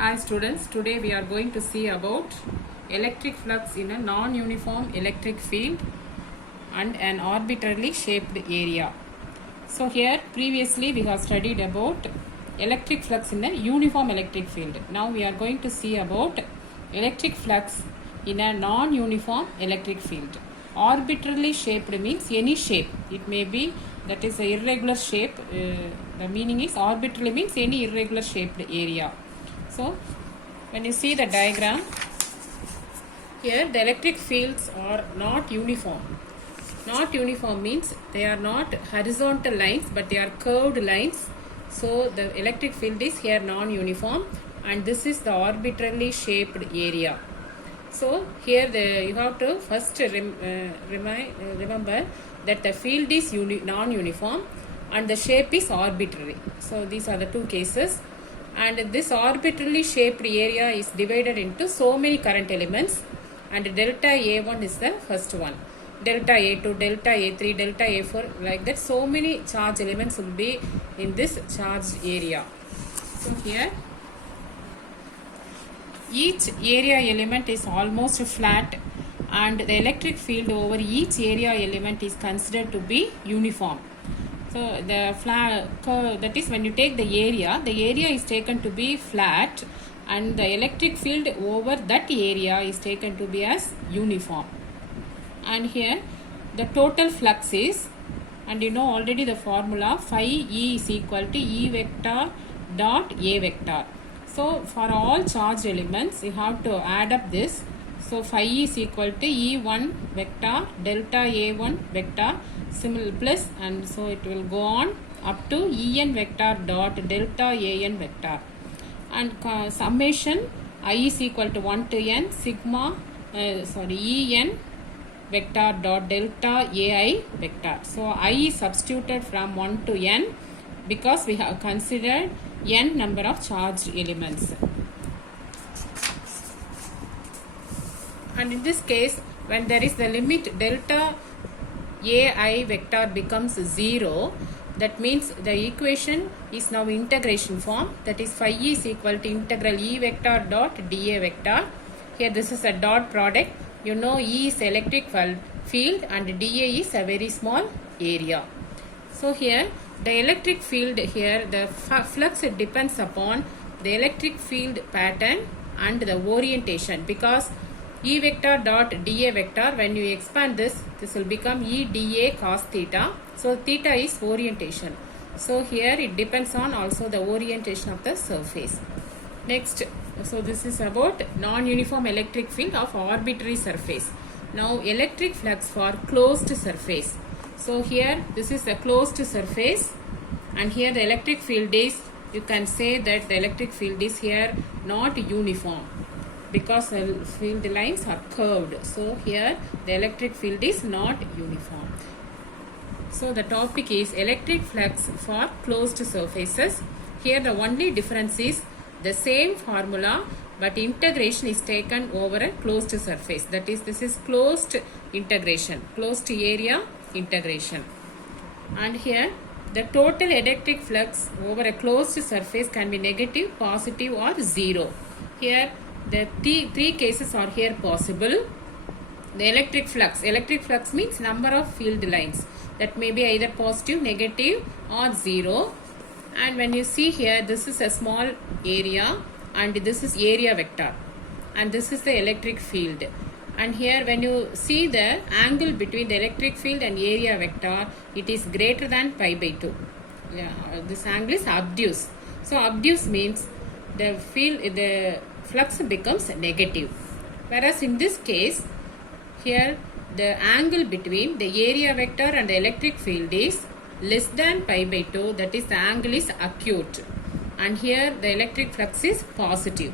Hi students, today we are going to see about electric flux in a non-uniform electric field and an arbitrarily shaped area. So here previously we have studied about electric flux in a uniform electric field. Now we are going to see about electric flux in a non-uniform electric field. Arbitrarily shaped means any shape. It may be that is a irregular shape. The meaning is arbitrarily means any irregular shaped area. So when you see the diagram, here the electric fields are not uniform. Not uniform means they are not horizontal lines but they are curved lines. So the electric field is here non-uniform and this is the arbitrarily shaped area. So here you have to first remember that the field is non-uniform and the shape is arbitrary. So these are the two cases. And this arbitrarily shaped area is divided into so many current elements, and delta A1 is the first one, delta A2, delta A3, delta A4, like that so many charge elements will be in this charged area. So here each area element is almost flat and the electric field over each area element is considered to be uniform. So the flat curve, that is when you take the area is taken to be flat and the electric field over that area is taken to be as uniform. And here the total flux is, and you know already the formula, phi E is equal to E vector dot A vector. So for all charged elements you have to add up this. So phi E is equal to E1 vector delta A1 vector similar plus, and so it will go on up to En vector dot delta An vector, and summation I is equal to 1 to n sigma En vector dot delta Ai vector. So I is substituted from 1 to n because we have considered n number of charged elements. And in this case, when there is the limit delta Ai vector becomes 0, that means the equation is now integration form, that is phi is equal to integral E vector dot dA vector. Here this is a dot product. You know E is electric field and dA is a very small area. So here the electric field, here the flux depends upon the electric field pattern and the orientation, because E vector dot dA vector, when you expand this will become E dA cos theta. So theta is orientation. So here it depends on also the orientation of the surface. Next, so this is about non-uniform electric field of arbitrary surface. Now electric flux for closed surface. So here this is a closed surface and here the electric field is, you can say that the electric field is here not uniform because the field lines are curved. So here the electric field is not uniform. So the topic is electric flux for closed surfaces. Here the only difference is the same formula but integration is taken over a closed surface. That is, this is closed integration, closed area integration. And here the total electric flux over a closed surface can be negative, positive or zero. Here the three cases are here possible. The electric flux means number of field lines, that may be either positive, negative or zero. And when you see here, this is a small area and this is area vector and this is the electric field. And here when you see the angle between the electric field and area vector, it is greater than pi by 2. This angle is obtuse. So obtuse means the flux becomes negative. Whereas in this case, here the angle between the area vector and the electric field is less than pi by 2, that is the angle is acute. And here the electric flux is positive.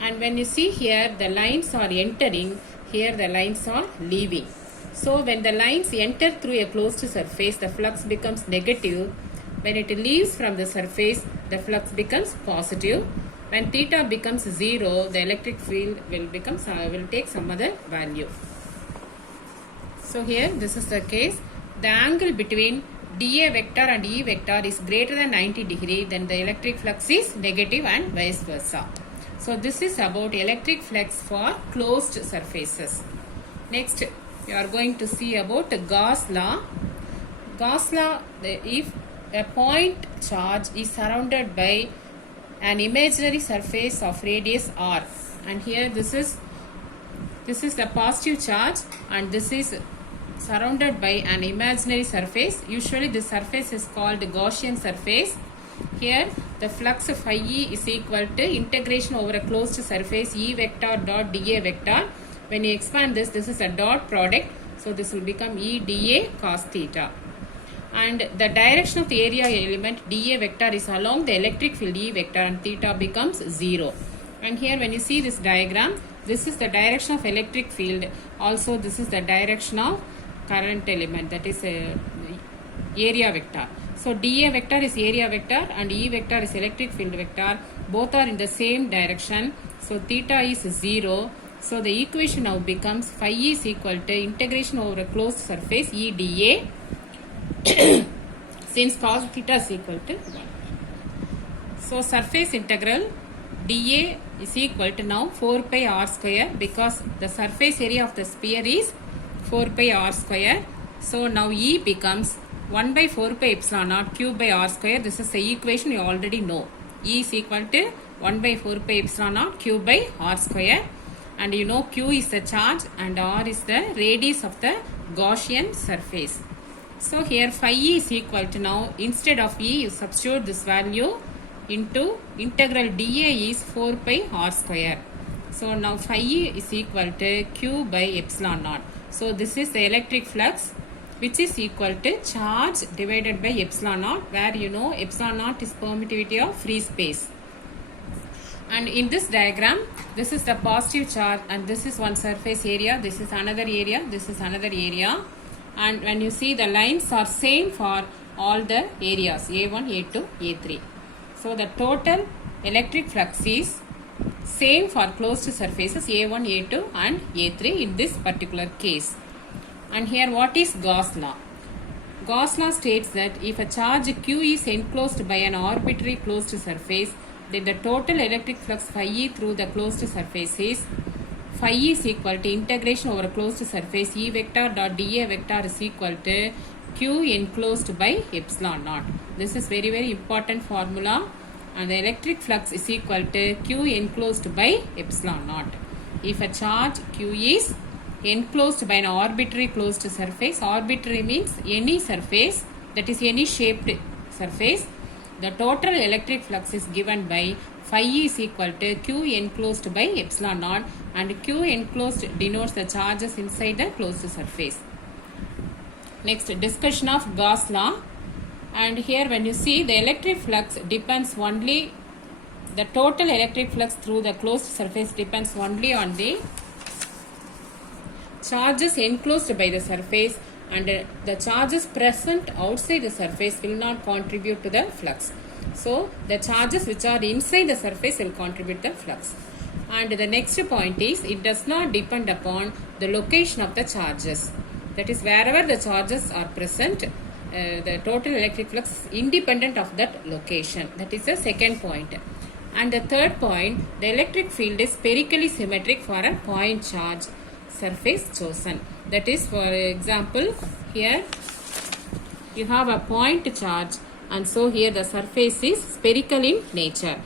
And when you see here the lines are entering, here the lines are leaving. So when the lines enter through a closed surface, the flux becomes negative. When it leaves from the surface, the flux becomes positive. When theta becomes 0, the electric field will take some other value. So here this is the case. The angle between dA vector and E vector is greater than 90 degree, then the electric flux is negative and vice versa. So this is about electric flux for closed surfaces. Next, we are going to see about Gauss law. Gauss law, if a point charge is surrounded by an imaginary surface of radius r, and here this is the positive charge, and this is surrounded by an imaginary surface. Usually this surface is called Gaussian surface. Here the flux phi e is equal to integration over a closed surface E vector dot dA vector. When you expand this is a dot product, so this will become E dA cos theta. And the direction of the area element dA vector is along the electric field E vector, and theta becomes 0. And here when you see this diagram, this is the direction of electric field. Also this is the direction of current element, that is area vector. So dA vector is area vector and E vector is electric field vector. Both are in the same direction. So theta is 0. So the equation now becomes phi E is equal to integration over a closed surface E dA since cos theta is equal to 1. So surface integral dA is equal to now 4 pi r square, because the surface area of the sphere is 4 pi r square. So now E becomes 1 by 4 pi epsilon naught q by r square. This is the equation you already know. E is equal to 1 by 4 pi epsilon naught q by r square. And you know q is the charge and r is the radius of the Gaussian surface. So here phi E is equal to, now instead of E you substitute this value into integral dA is 4 pi r square. So now phi E is equal to q by epsilon naught. So this is the electric flux, which is equal to charge divided by epsilon naught, where you know epsilon naught is permittivity of free space. And in this diagram, this is the positive charge and this is one surface area, this is another area, this is another area. And when you see the lines are same for all the areas A1, A2, A3. So the total electric flux is same for closed surfaces A1, A2 and A3 in this particular case. And here what is Gauss law? Gauss law states that if a charge Q is enclosed by an arbitrary closed surface, then the total electric flux phi E through the closed surface is phi E is equal to integration over a closed surface E vector dot dA vector is equal to Q enclosed by epsilon naught. This is very important formula, and the electric flux is equal to Q enclosed by epsilon naught. If a charge Q is enclosed by an arbitrary closed surface, arbitrary means any surface, that is any shaped surface, the total electric flux is given by phi E is equal to Q enclosed by epsilon naught, and Q enclosed denotes the charges inside the closed surface. Next, discussion of Gauss law. And here when you see the electric flux depends only, the total electric flux through the closed surface depends only on the charges enclosed by the surface, and the charges present outside the surface will not contribute to the flux. So the charges which are inside the surface will contribute the flux. And the next point is, it does not depend upon the location of the charges. That is, wherever the charges are present, the total electric flux is independent of that location. That is the second point. And the third point, the electric field is spherically symmetric for a point charge surface chosen. That is, for example, here you have a point charge, and so here the surface is spherical in nature.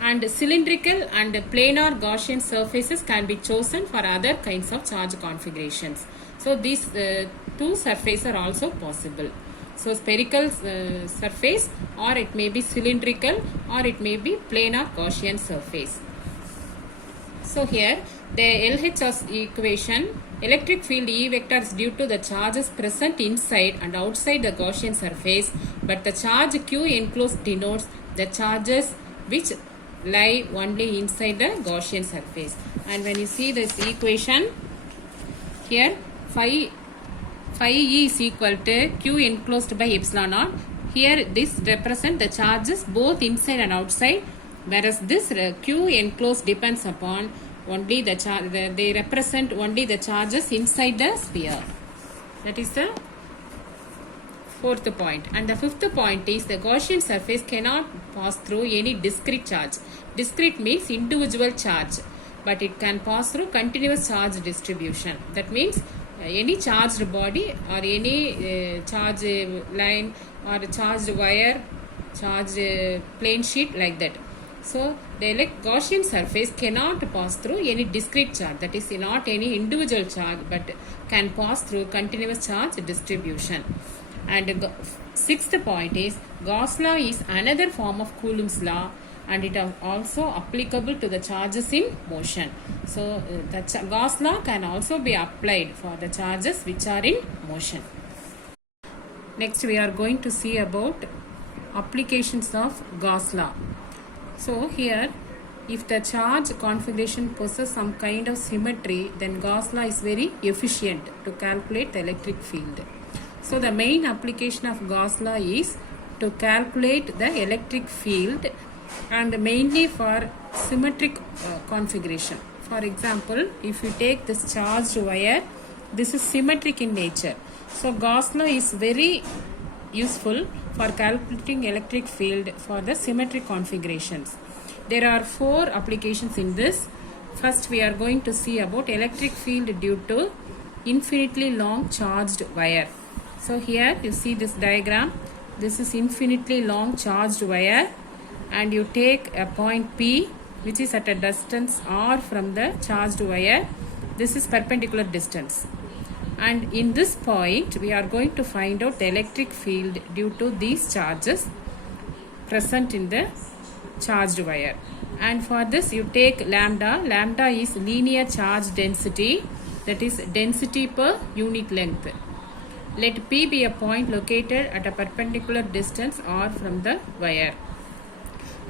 And cylindrical and planar Gaussian surfaces can be chosen for other kinds of charge configurations. So these two surfaces are also possible. So spherical surface, or it may be cylindrical, or it may be planar Gaussian surface. So here the LHS equation, electric field E vector is due to the charges present inside and outside the Gaussian surface, but the charge Q enclosed denotes the charges which lie only inside the Gaussian surface. And when you see this equation, here phi E is equal to Q enclosed by epsilon naught. Here this represents the charges both inside and outside, whereas this Q enclosed depends upon only the charge, they represent only the charges inside the sphere. That is the Fourth point. And the fifth point is the Gaussian surface cannot pass through any discrete charge. Discrete means individual charge, but it can pass through continuous charge distribution. That means any charged body or any charge line or charged wire, charged plane sheet, like that. So the Gaussian surface cannot pass through any discrete charge, that is not any individual charge, but can pass through continuous charge distribution. And sixth point is Gauss law is another form of Coulomb's law, and it is also applicable to the charges in motion. So the Gauss law can also be applied for the charges which are in motion. Next we are going to see about applications of Gauss law. So here, if the charge configuration possesses some kind of symmetry, then Gauss law is very efficient to calculate the electric field. So the main application of Gauss law is to calculate the electric field, and mainly for symmetric configuration. For example, if you take this charged wire, this is symmetric in nature. So Gauss law is very useful for calculating electric field for the symmetric configurations. There are 4 applications in this. First we are going to see about electric field due to infinitely long charged wire. So here you see this diagram. This is infinitely long charged wire, and you take a point P which is at a distance r from the charged wire. This is perpendicular distance, and in this point we are going to find out the electric field due to these charges present in the charged wire. And for this you take lambda. Lambda is linear charge density, that is density per unit length. Let P be a point located at a perpendicular distance r from the wire.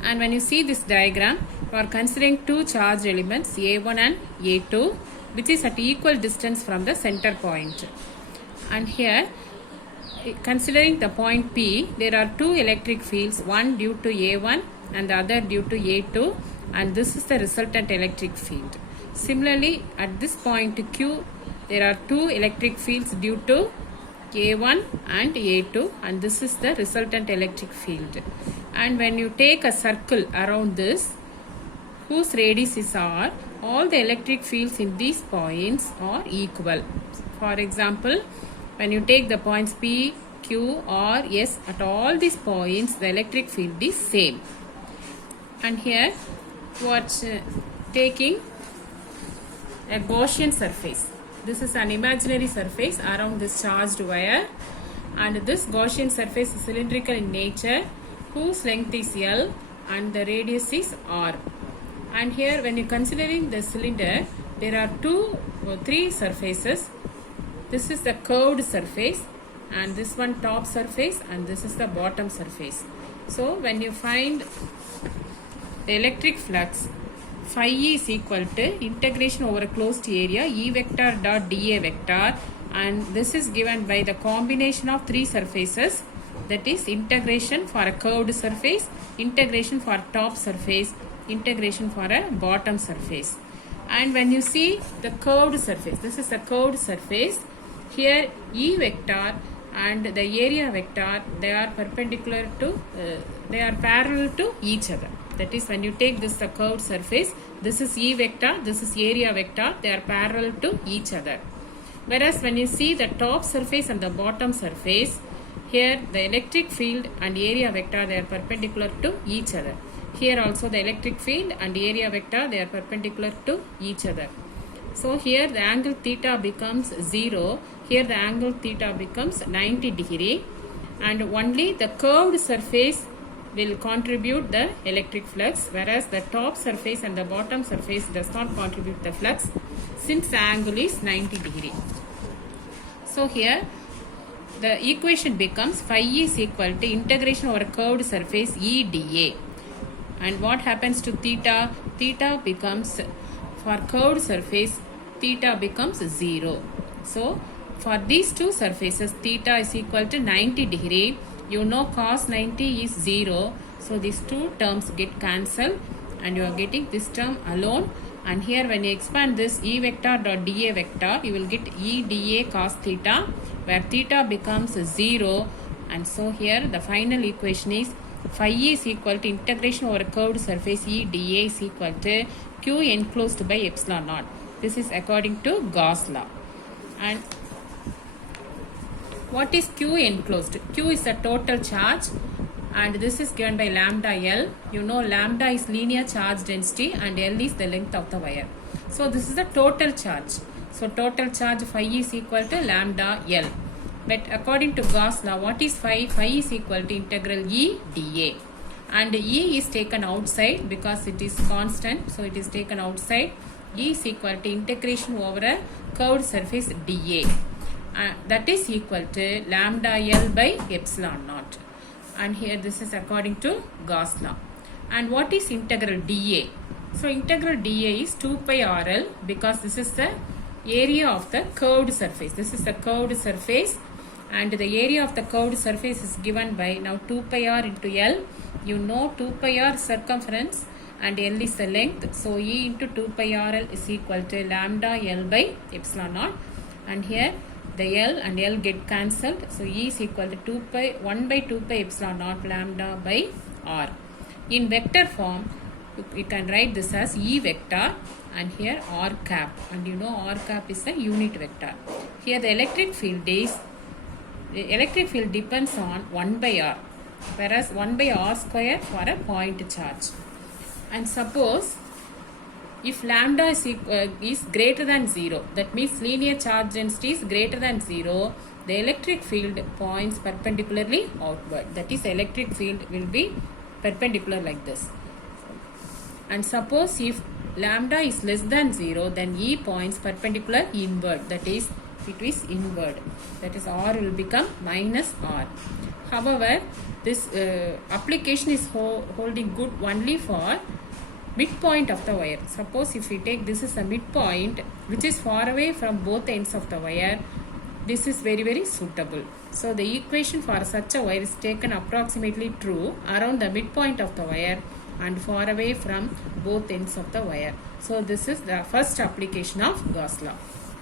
And when you see this diagram, we are considering 2 charged elements A1 and A2, which is at equal distance from the center point. And here, considering the point P, there are 2 electric fields, one due to A1 and the other due to A2, and this is the resultant electric field. Similarly, at this point Q, there are 2 electric fields due to A1 and A2, and this is the resultant electric field. And when you take a circle around this, whose radius is r, all the electric fields in these points are equal. For example, when you take the points P, Q, R, S, at all these points the electric field is same. And here you are taking a Gaussian surface. This is an imaginary surface around this charged wire, and this Gaussian surface is cylindrical in nature, whose length is L and the radius is R. And here when you considering the cylinder, there are 3 surfaces. This is the curved surface, and this one top surface, and this is the bottom surface. So when you find the electric flux, phi E is equal to integration over a closed area E vector dot dA vector, and this is given by the combination of 3 surfaces, that is integration for a curved surface, integration for a top surface, integration for a bottom surface. And when you see the curved surface, this is a curved surface, here E vector and the area vector, they are perpendicular to they are parallel to each other. That is, when you take this the curved surface, this is E vector, this is area vector, they are parallel to each other. Whereas when you see the top surface and the bottom surface, here the electric field and area vector, they are perpendicular to each other. Here also the electric field and area vector, they are perpendicular to each other. So here the angle theta becomes 0, here the angle theta becomes 90 degree, and only the curved surface will contribute the electric flux, whereas the top surface and the bottom surface does not contribute the flux since the angle is 90 degree. So here the equation becomes phi E is equal to integration over a curved surface E dA. And what happens to theta? Theta becomes, for curved surface, theta becomes 0. So for these 2 surfaces, theta is equal to 90 degree. You know cos 90 is 0. So these 2 terms get cancelled and you are getting this term alone. And here when you expand this E vector dot dA vector, you will get E dA cos theta, where theta becomes 0 And so here the final equation is phi is equal to integration over a curved surface E dA is equal to Q enclosed by epsilon naught. This is according to Gauss law. And what is Q enclosed? Q is the total charge, and this is given by lambda L. You know lambda is linear charge density and L is the length of the wire. So this is the total charge. So total charge phi is equal to lambda L. But according to Gauss law, what is phi? Phi is equal to integral E dA. And E is taken outside because it is constant. So it is taken outside. E is equal to integration over a curved surface dA. That is equal to lambda L by epsilon naught. And here this is according to Gauss law. And what is integral dA? So integral dA is 2 pi RL because this is the area of the curved surface. This is the curved surface, and the area of the curved surface is given by now 2 pi r into L. You know 2 pi r circumference and L is the length. So E into 2 pi RL is equal to lambda L by epsilon naught. And here the L and L get cancelled. So E is equal to 1 by 2 pi epsilon naught lambda by R. In vector form, you can write this as E vector and here R cap. And you know R cap is the unit vector. Here the electric field depends on 1 by R, whereas 1 by R square for a point charge. And suppose if lambda is greater than 0, that means linear charge density is greater than 0, the electric field points perpendicularly outward. That is, electric field will be perpendicular like this. And suppose if lambda is less than 0, then E points perpendicular inward. That is, it is inward. That is, R will become minus R. However, this application is holding good only for midpoint of the wire. Suppose if we take this is a midpoint which is far away from both ends of the wire, this is very, very suitable. So the equation for such a wire is taken approximately true around the midpoint of the wire and far away from both ends of the wire. So this is the first application of Gauss law.